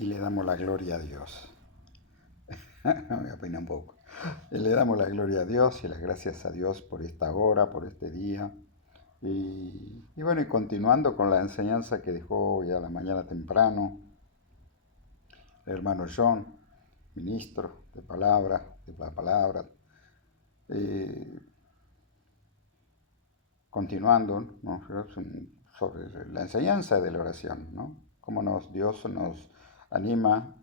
y le damos la gloria a Dios. Me apeina un poco. Y le damos la gloria a Dios y las gracias a Dios por esta hora, por este día. Y bueno, y continuando con la enseñanza que dejó hoy a la mañana temprano el hermano John, ministro de la palabra, eh, continuando, ¿no?, sobre la enseñanza de la oración, ¿no? Cómo Dios nos anima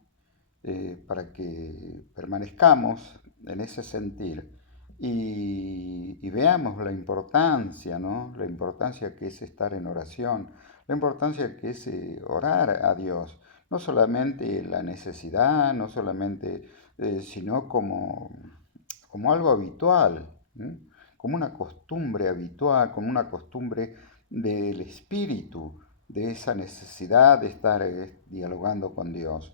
para que permanezcamos en ese sentir y veamos la importancia, ¿no? La importancia que es estar en oración, la importancia que es orar a Dios, no solamente la necesidad, no solamente, sino como algo habitual, ¿eh? Como una costumbre habitual, como una costumbre del espíritu, de esa necesidad de estar dialogando con Dios.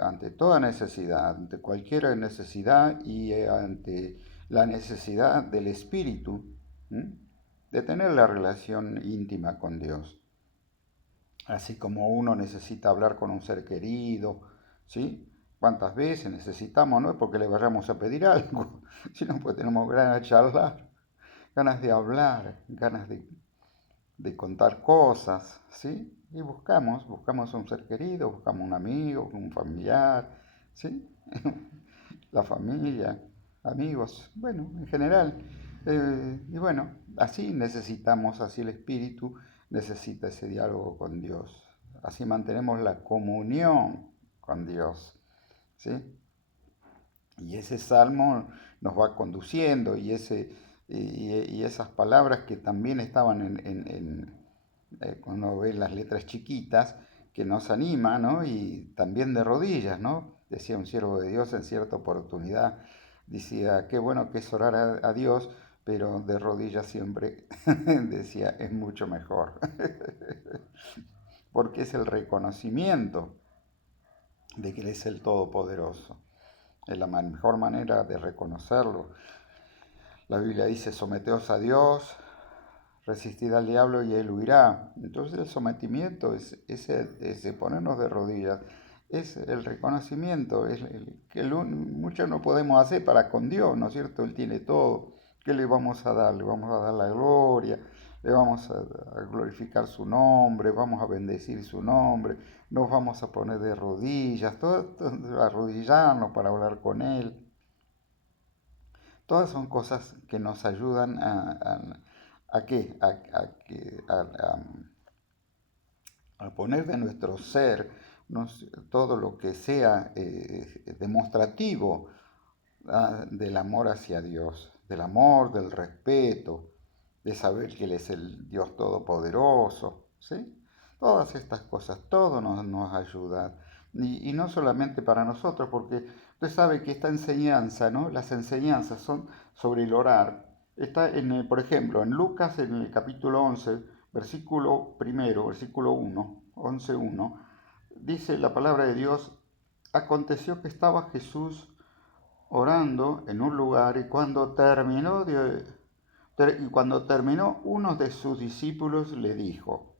Ante toda necesidad, ante cualquier necesidad y ante la necesidad del espíritu, ¿m?, de tener la relación íntima con Dios. Así como uno necesita hablar con un ser querido, ¿sí? ¿Cuántas veces necesitamos? No es porque le vayamos a pedir algo, sino porque tenemos ganas de charlar, ganas de hablar, ganas de contar cosas, ¿sí? Y buscamos un ser querido, buscamos un amigo, un familiar, ¿sí? La familia, amigos, bueno, en general. Y bueno, así necesitamos, así el espíritu necesita ese diálogo con Dios. Así mantenemos la comunión con Dios, ¿sí? Y ese salmo nos va conduciendo y esas palabras que también estaban cuando uno ve las letras chiquitas, que nos anima, ¿no? Y también de rodillas, ¿no? Decía un siervo de Dios en cierta oportunidad, decía, qué bueno que es orar a Dios, pero de rodillas siempre, decía, es mucho mejor, porque es el reconocimiento de que Él es el Todopoderoso. Es la mejor manera de reconocerlo. La Biblia dice, someteos a Dios, resistid al diablo y él huirá. Entonces el sometimiento es de ponernos de rodillas, es el reconocimiento, es el que mucho no podemos hacer para con Dios, ¿no es cierto? Él tiene todo. ¿Qué le vamos a dar? Le vamos a dar la gloria, le vamos a glorificar su nombre, vamos a bendecir su nombre, nos vamos a poner de rodillas, todo, arrodillarnos para hablar con Él. Todas son cosas que nos ayudan a qué, a poner de nuestro ser todo lo que sea demostrativo, del amor hacia Dios, del amor, del respeto, de saber que Él es el Dios Todopoderoso, ¿sí? Todas estas cosas, todo nos ayuda. Y no solamente para nosotros, porque usted sabe que esta enseñanza, ¿no? Las enseñanzas son sobre el orar. Está, por ejemplo, en Lucas, en el capítulo 11, versículo primero, versículo 1, 11:1, dice la palabra de Dios, aconteció que estaba Jesús orando en un lugar y cuando terminó uno de sus discípulos le dijo,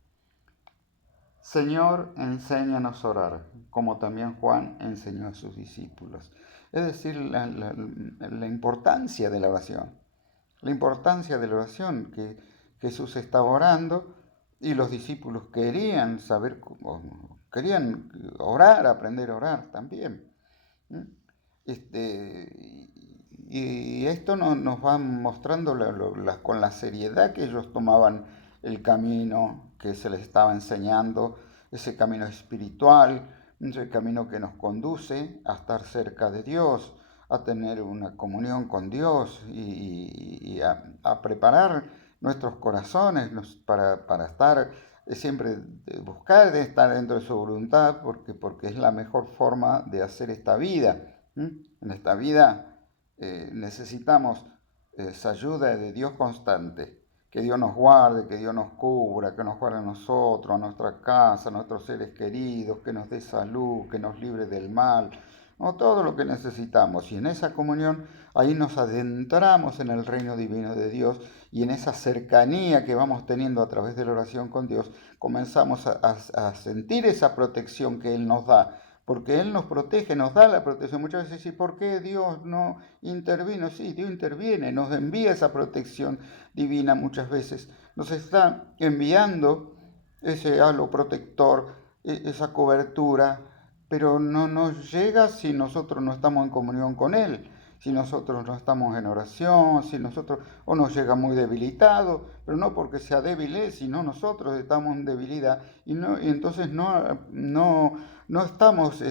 Señor, enséñanos a orar, como también Juan enseñó a sus discípulos. Es decir, la importancia de la oración. La importancia de la oración, que Jesús estaba orando y los discípulos querían saber, querían orar, aprender a orar también. ¿Mm? Y esto nos va mostrando con la seriedad que ellos tomaban el camino que se les estaba enseñando, ese camino espiritual, ese camino que nos conduce a estar cerca de Dios, a tener una comunión con Dios y a preparar nuestros corazones para estar siempre, buscar de estar dentro de su voluntad, porque es la mejor forma de hacer esta vida. En esta vida necesitamos esa ayuda de Dios constante, que Dios nos guarde, que Dios nos cubra, que nos guarde a nosotros, a nuestra casa, a nuestros seres queridos, que nos dé salud, que nos libre del mal. ¿no? Todo lo que necesitamos. Y en esa comunión, ahí nos adentramos en el reino divino de Dios y en esa cercanía que vamos teniendo a través de la oración con Dios, comenzamos a sentir esa protección que Él nos da. Porque Él nos protege, nos da la protección. Muchas veces, ¿y por qué Dios no intervino? Sí, Dios interviene, nos envía esa protección divina muchas veces. Nos está enviando ese halo protector, esa cobertura, pero no nos llega si nosotros no estamos en comunión con Él, si nosotros no estamos en oración, si nosotros, o nos llega muy debilitado, pero no porque sea débil Él, sino nosotros estamos en debilidad y, no, y entonces no estamos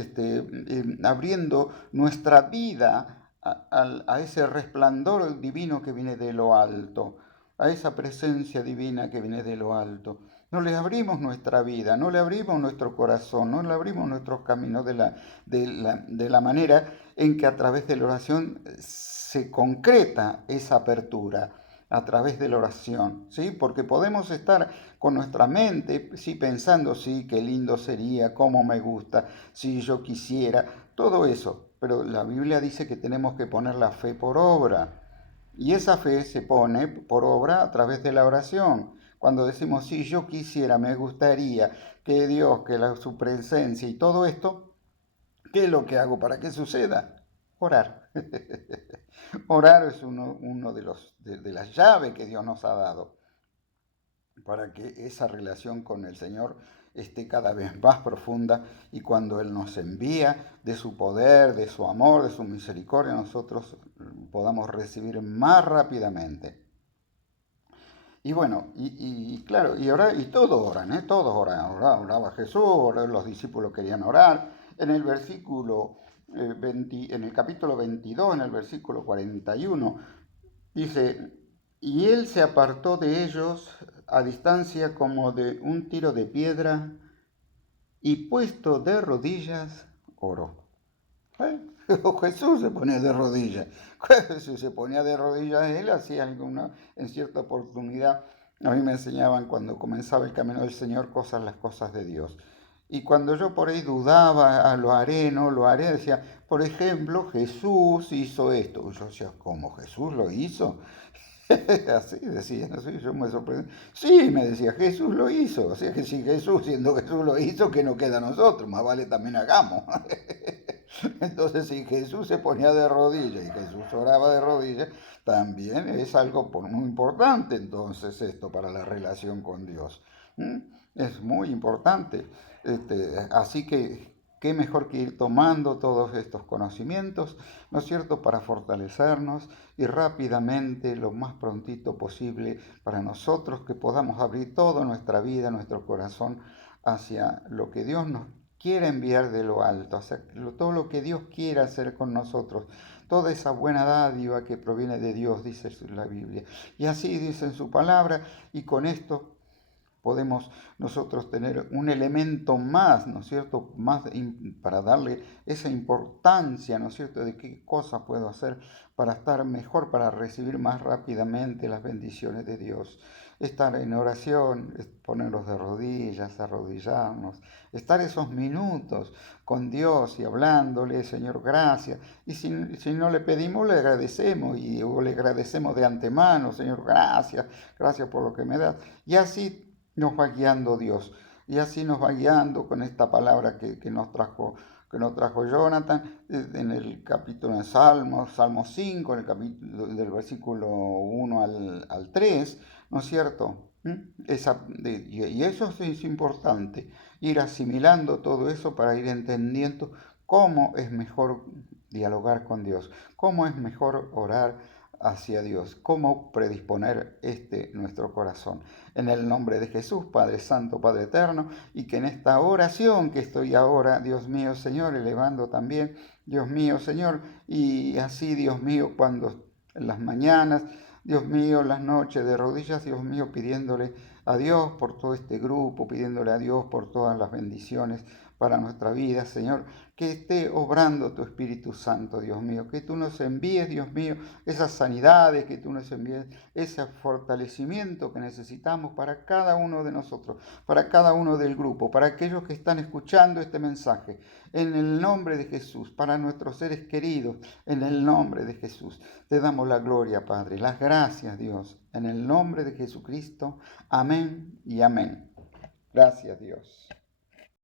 abriendo nuestra vida a ese resplandor divino que viene de lo alto, a esa presencia divina que viene de lo alto. No le abrimos nuestra vida, no le abrimos nuestro corazón, no le abrimos nuestros caminos de la manera en que a través de la oración se concreta esa apertura, a través de la oración, ¿sí? Porque podemos estar con nuestra mente, sí, pensando, sí, qué lindo sería, cómo me gusta, si yo quisiera, todo eso. Pero la Biblia dice que tenemos que poner la fe por obra. Y esa fe se pone por obra a través de la oración. Cuando decimos, sí, yo quisiera, me gustaría que Dios, su presencia y todo esto, ¿qué es lo que hago para que suceda? Orar. Orar es uno de las llaves que Dios nos ha dado para que esa relación con el Señor esté cada vez más profunda y cuando Él nos envía de su poder, de su amor, de su misericordia, nosotros podamos recibir más rápidamente. Y bueno, claro, y todos oran, ¿eh? Todos oran. Oraba Jesús, los discípulos querían orar. En el versículo 20, en el capítulo 22, en el versículo 41, dice, y él se apartó de ellos a distancia como de un tiro de piedra y puesto de rodillas, oró. ¿Eh? Jesús se ponía de rodillas. Jesús se ponía de rodillas, él hacía alguna, en cierta oportunidad. A mí me enseñaban cuando comenzaba el camino del Señor las cosas de Dios. Y cuando yo por ahí dudaba, lo haré, no lo haré, decía, por ejemplo, Jesús hizo esto. Yo decía, ¿cómo Jesús lo hizo? Así decía, así yo me sorprendí. Sí, me decía, Jesús lo hizo. O sea que si Jesús, siendo Jesús lo hizo, que no queda a nosotros, más vale también hagamos. Entonces, si Jesús se ponía de rodillas y Jesús oraba de rodillas, también es algo muy importante entonces esto para la relación con Dios. ¿Mm? Es muy importante. Así que, qué mejor que ir tomando todos estos conocimientos, ¿no es cierto?, para fortalecernos y rápidamente, lo más prontito posible, para nosotros que podamos abrir toda nuestra vida, nuestro corazón hacia lo que Dios nos quiere enviar de lo alto, hacia todo lo que Dios quiere hacer con nosotros, toda esa buena dádiva que proviene de Dios, dice la Biblia. Y así dice en su palabra, y con esto podemos nosotros tener un elemento más, ¿no es cierto?, más para darle esa importancia, ¿no es cierto?, de qué cosa puedo hacer para estar mejor, para recibir más rápidamente las bendiciones de Dios. Estar en oración, ponernos de rodillas, arrodillarnos, estar esos minutos con Dios y hablándole, Señor, gracias. Y si no le pedimos, le agradecemos o le agradecemos de antemano, Señor, gracias, gracias por lo que me das. Y así nos va guiando Dios. Y así nos va guiando con esta palabra que nos trajo Jonathan en el capítulo de Salmos, Salmo 5, en el capítulo del versículo 1 al 3, ¿no es cierto? Y eso es importante, ir asimilando todo eso para ir entendiendo cómo es mejor dialogar con Dios, cómo es mejor orar hacia Dios, cómo predisponer nuestro corazón. En el nombre de Jesús, Padre Santo, Padre Eterno, y que en esta oración que estoy ahora, Dios mío, Señor, elevando también, Dios mío, Señor, y así, Dios mío, cuando en las mañanas, Dios mío, las noches de rodillas, Dios mío, pidiéndole a Dios por todo este grupo, pidiéndole a Dios por todas las bendiciones para nuestra vida, Señor, que esté obrando tu Espíritu Santo, Dios mío, que tú nos envíes, Dios mío, esas sanidades, que tú nos envíes ese fortalecimiento que necesitamos para cada uno de nosotros, para cada uno del grupo, para aquellos que están escuchando este mensaje, en el nombre de Jesús, para nuestros seres queridos, en el nombre de Jesús. Te damos la gloria, Padre, las gracias, Dios, en el nombre de Jesucristo. Amén y amén. Gracias, Dios.